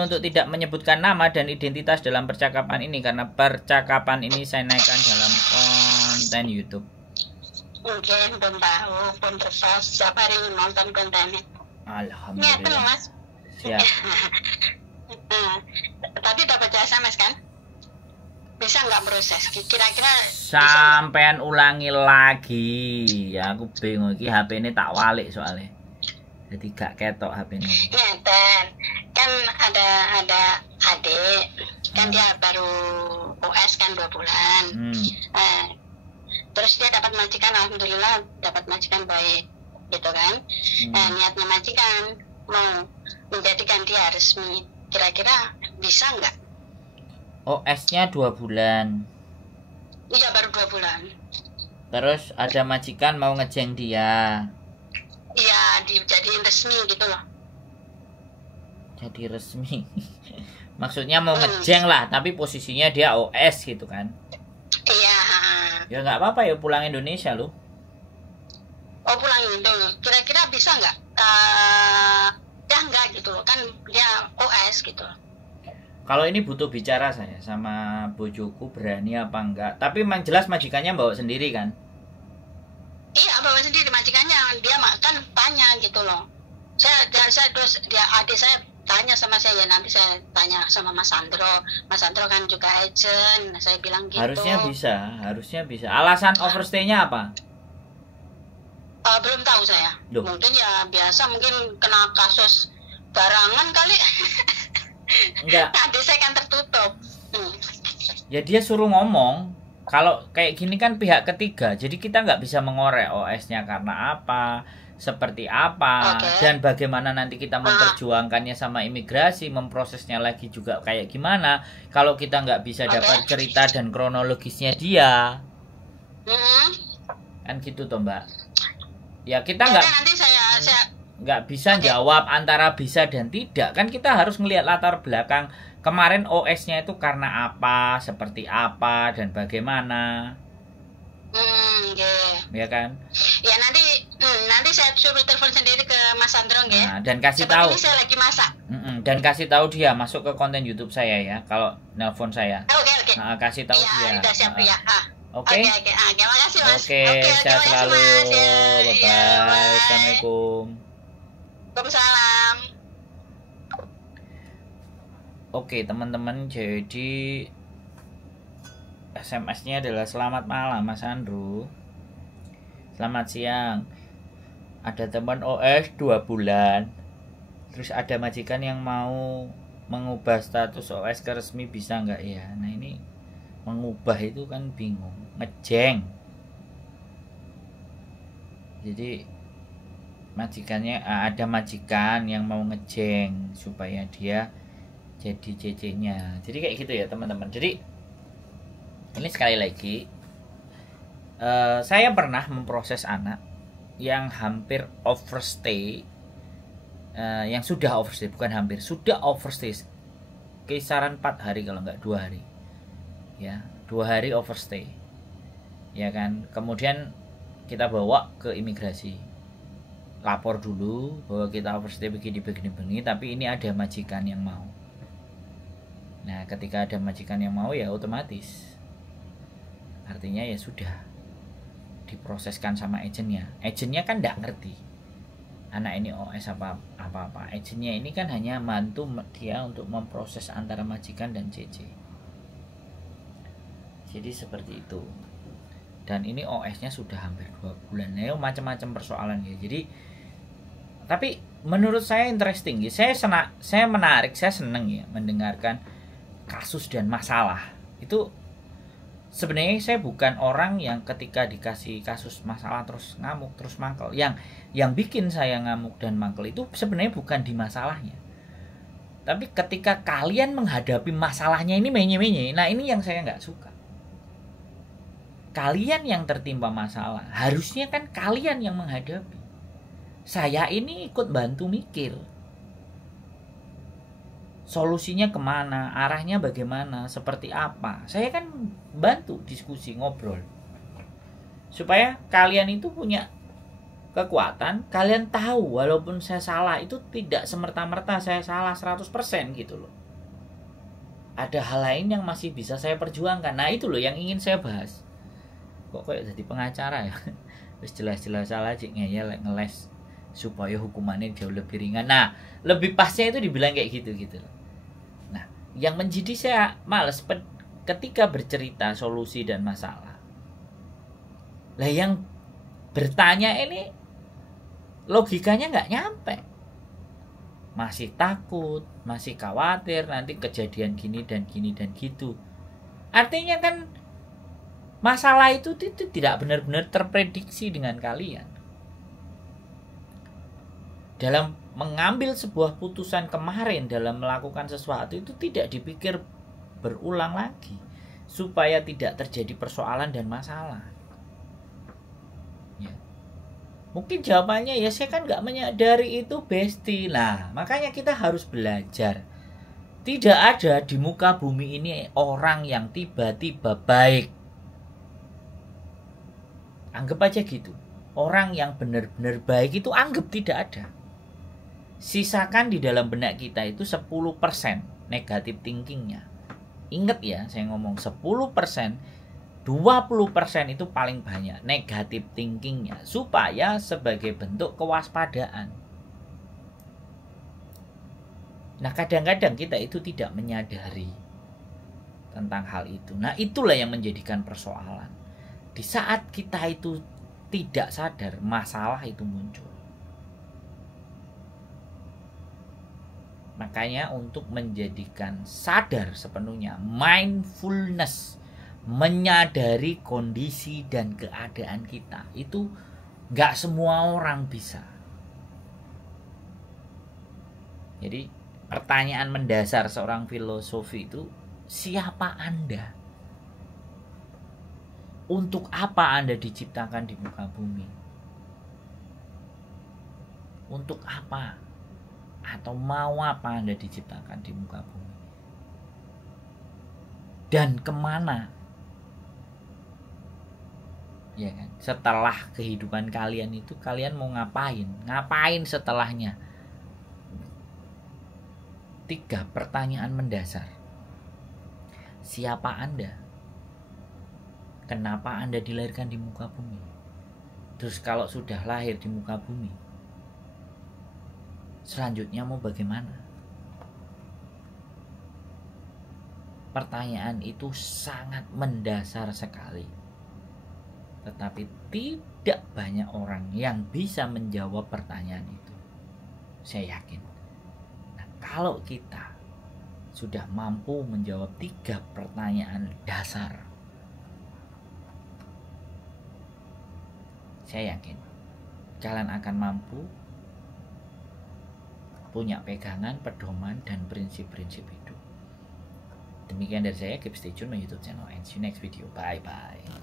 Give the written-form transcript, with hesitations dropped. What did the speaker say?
Mohon untuk tidak menyebutkan nama dan identitas dalam percakapan ini karena percakapan ini saya naikkan dalam konten YouTube. Mungkin belum tahu, pun terus siapa yang nonton kontennya. Alhamdulillah. Niat Mas. Siap. Tadi dapat SMS kan? Bisa nggak proses? Kira-kira Sampean ulangi lagi. Ya aku bingung iki HP ini tak walik soalnya. Jadi gak ketok HP ini. Ngeten. Kan ada adik, kan dia baru US kan 2 bulan. Terus dia dapat majikan, alhamdulillah dapat majikan baik, gitu kan. Niatnya majikan mau menjadikan dia resmi. Kira-kira bisa nggak? OS-nya 2 bulan. Iya, baru 2 bulan. Terus ada majikan mau ngejeng dia. Iya, dijadiin resmi gitu loh. Jadi resmi. Maksudnya mau ngejeng lah, tapi posisinya dia OS gitu kan. Iya. Ya nggak apa-apa ya, pulang Indonesia loh. Oh, pulang Indo. Kira-kira bisa nggak? Ya nggak gitu loh, kan dia OS gitu loh. Kalau ini butuh bicara saya sama bojoku berani apa enggak. Tapi memang jelas majikannya bawa sendiri kan? Iya, bawa sendiri majikannya. Dia makan tanya gitu loh. Saya terus dia adik saya tanya sama saya, nanti saya tanya sama Mas Sandro. Mas Sandro kan juga agent. Saya bilang gitu. Harusnya bisa. Alasan overstay-nya apa? Belum tahu saya. Loh. Mungkin ya biasa, mungkin kena kasus barangan kali. Enggak. Adik saya kan tertutup. Ya dia suruh ngomong. Kalau kayak gini kan pihak ketiga, jadi kita nggak bisa mengorek OS-nya karena apa, seperti apa, dan bagaimana nanti kita memperjuangkannya sama imigrasi, memprosesnya lagi juga kayak gimana. Kalau kita nggak bisa dapat cerita dan kronologisnya dia, kan gitu toh Mbak. Ya kita nggak bisa jawab antara bisa dan tidak, kan kita harus ngelihat latar belakang kemarin OS-nya itu karena apa, seperti apa, dan bagaimana. Ya kan? Ya nanti saya suruh telepon sendiri ke Mas Sandro ya. Nah, dan kasih tahu. Ini saya lagi masak. Dan kasih tahu dia masuk ke konten YouTube saya ya, kalau nelpon saya. Oke. Nah, kasih tahu dia. Udah siap ya. Oke. Terima kasih Mas. Oke, sehat selalu. Bye-bye. Assalamualaikum. Waalaikumsalam. Oke teman-teman, jadi SMS-nya adalah selamat malam Mas Andrew. Selamat siang. Ada teman OS 2 bulan. Terus ada majikan yang mau mengubah status OS ke resmi, bisa nggak ya? Nah ini mengubah itu kan bingung, ngejeng. Jadi majikannya ada majikan yang mau ngejeng supaya dia jadi CC-nya. Jadi kayak gitu ya teman-teman. Jadi ini sekali lagi saya pernah memproses anak yang hampir overstay, yang sudah overstay, bukan hampir, sudah overstay kisaran 4 hari kalau nggak 2 hari ya, 2 hari overstay ya kan. Kemudian kita bawa ke imigrasi, lapor dulu bahwa kita overstay begini, tapi ini ada majikan yang mau. Nah ketika ada majikan yang mau ya otomatis artinya ya sudah diproseskan sama agennya. Agennya kan nggak ngerti anak ini OS apa. Agennya ini kan hanya bantu dia untuk memproses antara majikan dan CC. Jadi seperti itu. Dan ini OS-nya sudah hampir 2 bulan. Nah, macam-macam persoalan ya. Jadi tapi menurut saya interesting ya. Saya menarik, saya senang ya mendengarkan kasus dan masalah. Itu sebenarnya saya bukan orang yang ketika dikasih kasus masalah terus ngamuk, terus mangkel. Yang bikin saya ngamuk dan mangkel itu sebenarnya bukan di masalahnya. Tapi ketika kalian menghadapi masalahnya ini menye-menye, nah ini yang saya nggak suka. Kalian yang tertimpa masalah, harusnya kan kalian yang menghadapi. Saya ini ikut bantu mikir. Solusinya kemana, arahnya bagaimana, seperti apa. Saya kan bantu diskusi, ngobrol. Supaya kalian itu punya kekuatan, kalian tahu walaupun saya salah itu tidak semerta-merta saya salah 100% gitu loh. Ada hal lain yang masih bisa saya perjuangkan. Nah itu loh yang ingin saya bahas. Kok kayak jadi pengacara ya. Terus jelas-jelas salah cik ngeyel ngeles supaya hukumannya jauh lebih ringan. Nah lebih pasnya itu dibilang kayak gitu loh. Nah yang menjadi saya males ketika bercerita solusi dan masalah. Lah yang bertanya ini logikanya nggak nyampe, masih takut, masih khawatir nanti kejadian gini dan gini dan gitu. Artinya kan masalah itu tidak benar-benar terprediksi dengan kalian. Dalam mengambil sebuah putusan kemarin dalam melakukan sesuatu itu tidak dipikir berulang lagi supaya tidak terjadi persoalan dan masalah. Ya. Mungkin jawabannya ya saya kan nggak menyadari itu besti. Nah makanya kita harus belajar. Tidak ada di muka bumi ini orang yang tiba-tiba baik. Anggap aja gitu. Orang yang benar-benar baik itu anggap tidak ada. Sisakan di dalam benak kita itu 10% negatif thinkingnya. Ingat ya saya ngomong 10%, 20% itu paling banyak negatif thinkingnya. Supaya sebagai bentuk kewaspadaan. Nah kadang-kadang kita itu tidak menyadari tentang hal itu. Nah itulah yang menjadikan persoalan. Di saat kita itu tidak sadar, masalah itu muncul. Makanya untuk menjadikan sadar sepenuhnya, mindfulness, menyadari kondisi dan keadaan kita, itu gak semua orang bisa. Jadi pertanyaan mendasar seorang filosofi itu, siapa Anda? Untuk apa Anda diciptakan di muka bumi? Untuk apa? Atau mau apa Anda diciptakan di muka bumi? Dan kemana? Ya kan? Setelah kehidupan kalian itu kalian mau ngapain? Ngapain setelahnya? 3 pertanyaan mendasar. Siapa Anda? Kenapa Anda dilahirkan di muka bumi? Terus kalau sudah lahir di muka bumi, selanjutnya mau bagaimana? Pertanyaan itu sangat mendasar sekali. Tetapi tidak banyak orang yang bisa menjawab pertanyaan itu. Saya yakin. Nah, kalau kita sudah mampu menjawab 3 pertanyaan dasar, saya yakin kalian akan mampu punya pegangan, pedoman, dan prinsip-prinsip hidup. Demikian dari saya, keep stay tune my YouTube channel and see you next video. Bye bye.